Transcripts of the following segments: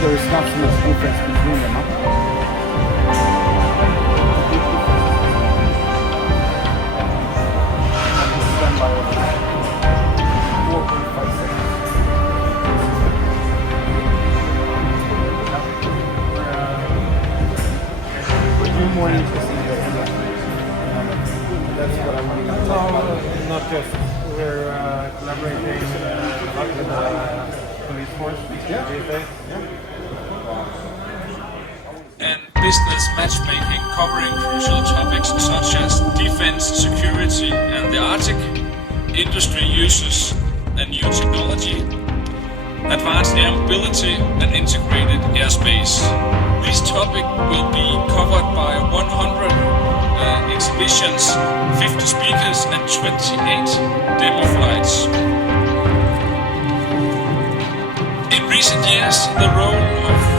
there is not so much difference between them. More interesting than that's what I want to talk about. Not just. We're collaborating a lot with the police force. Yeah. And business matchmaking covering crucial topics such as defense, security, and the Arctic, industry uses a new technology, advanced air mobility, and integrated airspace. This topic will be covered by 100 exhibitions, 50 speakers, and 28 demo flights. In recent years, the role of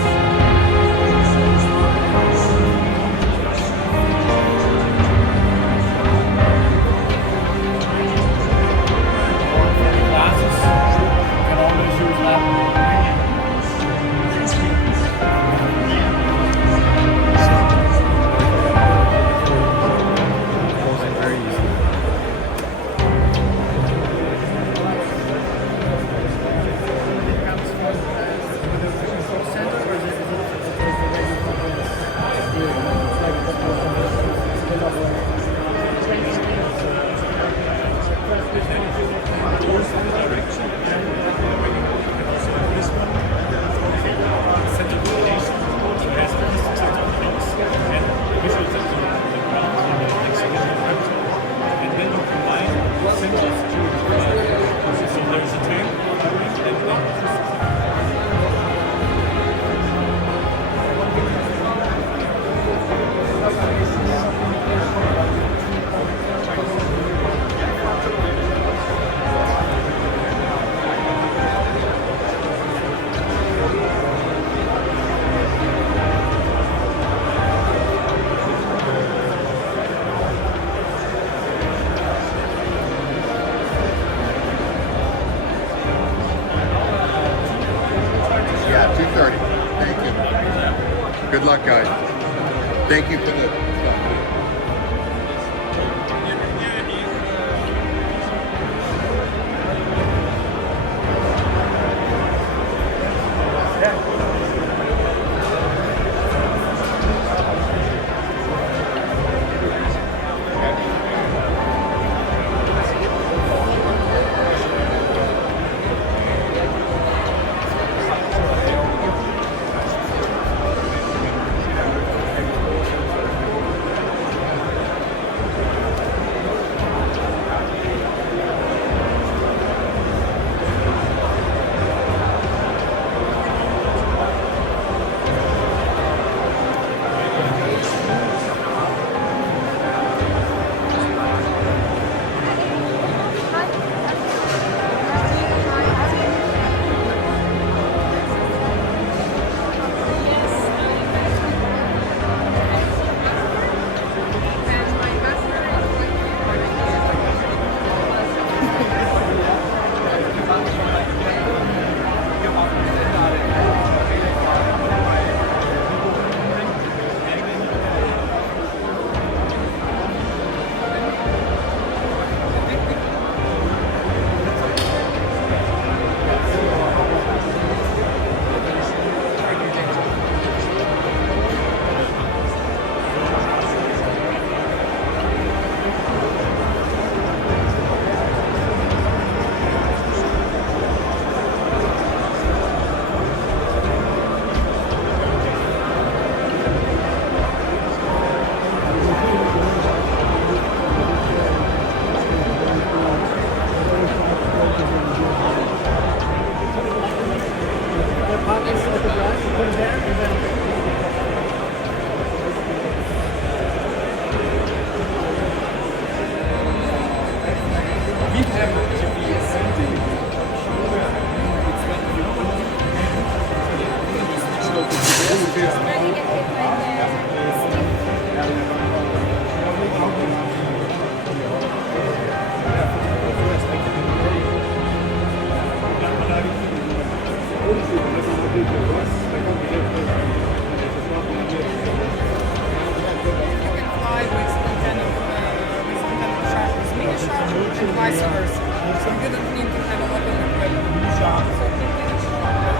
Good luck, guys. Thank you for the stuff.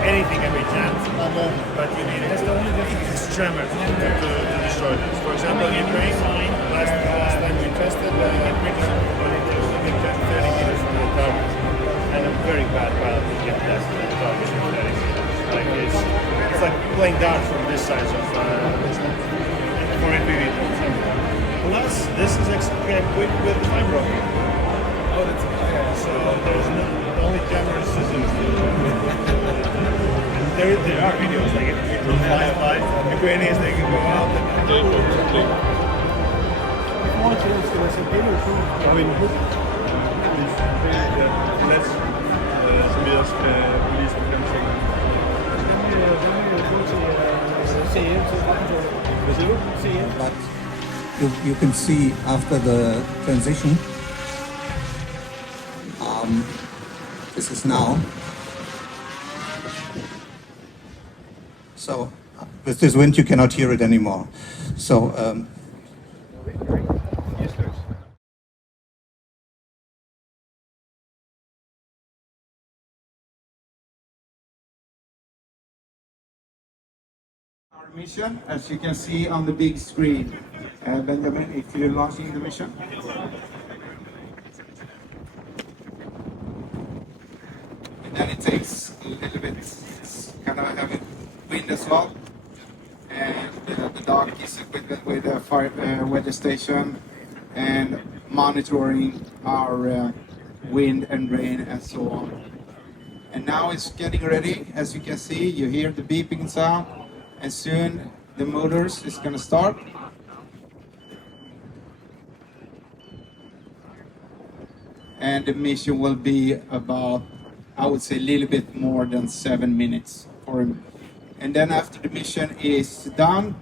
Anything can be jammed at the moment, but you need it's jammer to destroy this. For example, in Ukraine, last time we tested, it brings only 30 meters from the target, and a very bad pilot will get less than the target from 30 meters. Like it's like playing darts from this size of for MPV. Plus, this is equipped with time rocket. Oh, that's So there's no only camera systems. There are videos like it will fly by Ukrainians, they can go out and But you can see after the transition, this is now. So with this wind, you cannot hear it anymore. So our mission, as you can see on the big screen. Benjamin, if you're launching the mission. And then it takes a little bit, it's kind of heavy wind as well. And the dock is equipped with a weather station and monitoring our wind and rain and so on. And now it's getting ready. As you can see, you hear the beeping sound, and soon the motors is going to start. And the mission will be about, I would say, a little bit more than 7 minutes for him. And then after the mission is done,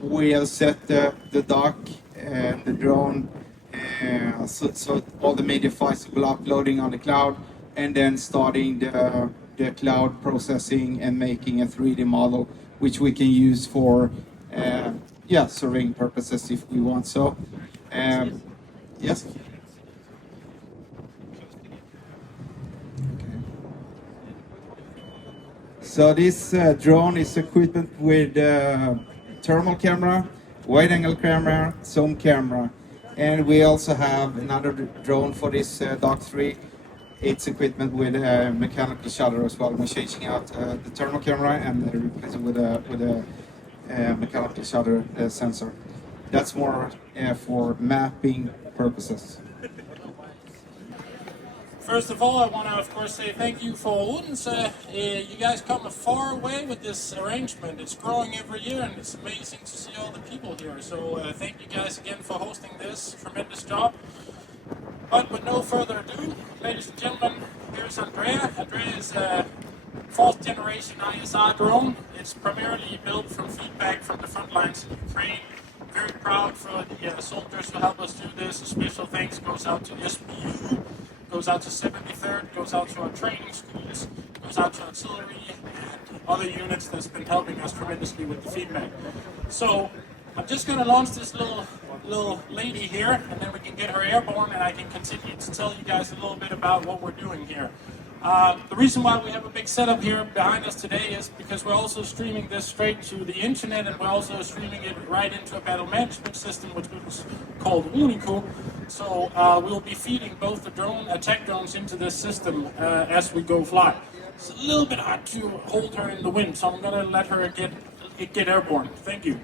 we'll set the dock and the drone, so all the media files will be uploading on the cloud, and then starting the cloud processing and making a 3D model, which we can use for surveying purposes if we want. So, yes. So this drone is equipped with thermal camera, wide-angle camera, zoom camera, and we also have another drone for this Dock 3. It's equipped with a mechanical shutter as well. We're changing out the thermal camera and replacing with a mechanical shutter sensor. That's more for mapping purposes. First of all, I want to, of course, say thank you for Odense. You guys come a far way with this arrangement. It's growing every year, and it's amazing to see all the people here. So thank you guys again for hosting this tremendous job. But with no further ado, ladies and gentlemen, here's Andrea. Andrea is a fourth generation ISR drone. It's primarily built from feedback from the front lines in Ukraine. Very proud for the soldiers who help us do this. A special thanks goes out to SBU. Goes out to 73rd, goes out to our training schools, goes out to artillery and other units that's been helping us tremendously with the feedback. So I'm just going to launch this little lady here, and then we can get her airborne, and I can continue to tell you guys a little bit about what we're doing here. The reason why we have a big setup here behind us today is because we're also streaming this straight to the internet, and we're also streaming it right into a battle management system, which is called Unico. So we'll be feeding both the drone, attack drones into this system as we go fly. It's a little bit hard to hold her in the wind, so I'm going to let her get airborne. Thank you.